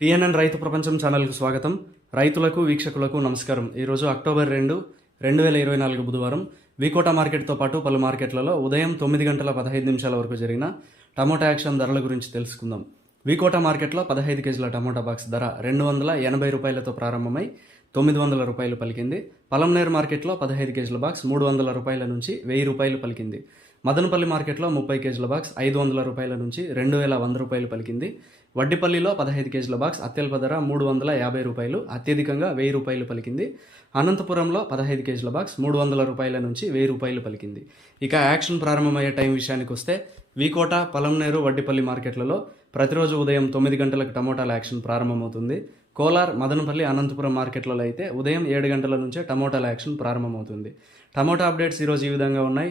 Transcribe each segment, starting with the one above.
PNN రైతు ప్రపంచం ఛానల్కు స్వాగతం. రైతులకు వీక్షకులకు నమస్కారం. ఈరోజు అక్టోబర్ రెండు రెండు వేల ఇరవై నాలుగు బుధవారం వికోట మార్కెట్తో పాటు పలు మార్కెట్లలో ఉదయం తొమ్మిది గంటల పదహైదు నిమిషాల వరకు జరిగిన టమోటా యాక్షన్ ధరల గురించి తెలుసుకుందాం. వికోట మార్కెట్లో పదహైదు కేజీల టమోటా బాక్స్ ధర రెండు వందల ఎనభై రూపాయలతో ప్రారంభమై తొమ్మిది వందల రూపాయలు పలికింది. పలంనేరు మార్కెట్లో పదహైదు కేజీల బాక్స్ మూడు వందల రూపాయల నుంచి వెయ్యి రూపాయలు పలికింది. మదనపల్లి మార్కెట్లో ముప్పై కేజీల బాక్స్ ఐదు వందల రూపాయల నుంచి రెండు వేల వంద రూపాయలు పలికింది. వడ్డిపల్లిలో పదహైదు కేజీల బాక్స్ అత్యల్ప ధర మూడు వందల యాభై రూపాయలు అత్యధికంగా వెయ్యి రూపాయలు పలికింది. అనంతపురంలో పదహైదు కేజీల బాక్స్ మూడు వందల రూపాయల నుంచి వెయ్యి రూపాయలు పలికింది. ఇక యాక్షన్ ప్రారంభమయ్యే టైం విషయానికి వస్తే వీకోట పలంనేరు వడ్డిపల్లి మార్కెట్లలో ప్రతిరోజు ఉదయం తొమ్మిది గంటలకు టమోటాల యాక్షన్ ప్రారంభమవుతుంది. కోలార్ మదనపల్లి అనంతపురం మార్కెట్లలో అయితే ఉదయం ఏడు గంటల నుంచే టమోటాల యాక్షన్ ప్రారంభమవుతుంది. టమోటా అప్డేట్స్ ఈరోజు ఈ విధంగా ఉన్నాయి.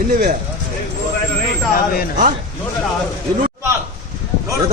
ఎన్నివే ఎన్నూట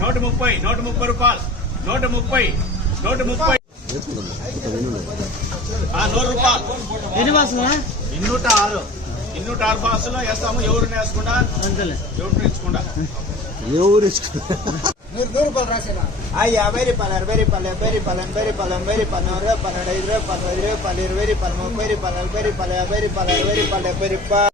నూట ముప్పై నూట ముప్పై రూపాయలు. నూట ముప్పై నూట ముప్పై. ఆ నూరు రూపాయలు. ఎన్ని బాసులా? ఇన్నూట ఆరు ఇన్నూట ఆరు బాసులో వేస్తాము. ఎవరిని వేసుకుండా ఎవరిని వేసుకుండా ఎవరు ఆ యాభై రూపాయలు అరవై రూపాయలు డెబ్బై రూపాయలు ఎనభై రూపాయలు ఎనభై రూపాయలు నూరు పన్నెండు ఐదు రూపాయలు పదహైదు రూపాయలు ఇరవై రూపాయలు ముప్పై రూపాయలు నలభై రూపాయలు యాభై రూపాయలు అరవై రూపాయలు డెబ్బై రూపాయలు.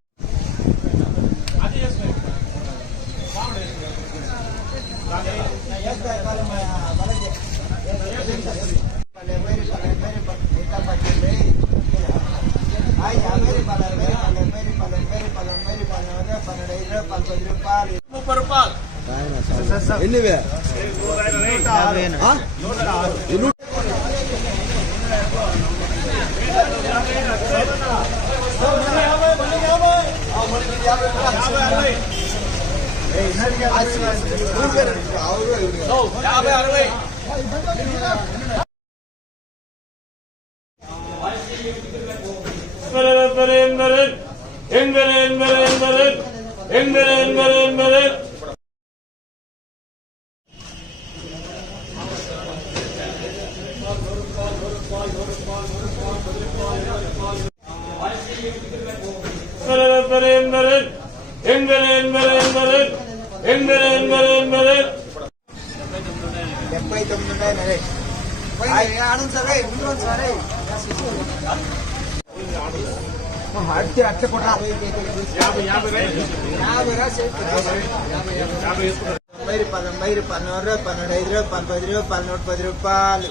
انر என்பது என்பது என்பது என்பது என்பது என்பது డెబ్బై తొమ్మిది ఉన్నాయి ఆడండి సరే ముందు సరే అట్టి అట్ట కూడా పది రూపాయలు పన్నెండు ఐదు రూపాయలు పది రూపాయలు నూట పది రూపాయలు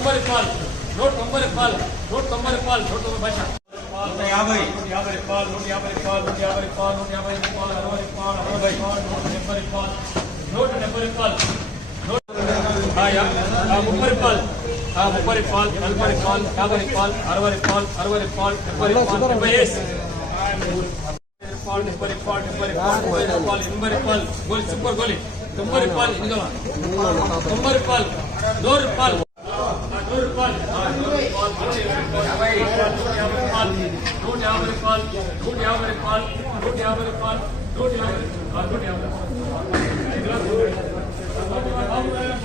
తొంభై రూపాయలు నూట తొంభై రూపాయలు నూట తొంభై రూపాయలు నూట తొంభై భాష నూట యాభై నూట యాభై రూపాయలు నూట యాభై రూపాయలు నూట యాభై రూపాయలు నూట యాభై రూపాయలు అరవై రూపాయలు అరవై రూపాయలు నూట డెబ్బై రూపాయలు నూట డెబ్బై రూపాయలు ఆ యా- ఆ ముప్పై రూపాయలు ఆ ముప్పై రూపాయలు నలభై రూపాయలు యాభై రూపాయలు అరవై రూపాయలు అరవై రూపాయలు డెబ్బై రూపాయలు డెబ్బై వేసి రూపాయలు డెబ్బై రూపాయలు డెబ్బై రూపాయలు ముప్పై రూపాయలు ఎనభై రూపాయలు గోలి సూపర్ గోలి తొంభై రూపాయలు ఇంకా తొంభై రూపాయలు నూరు రూపాయలు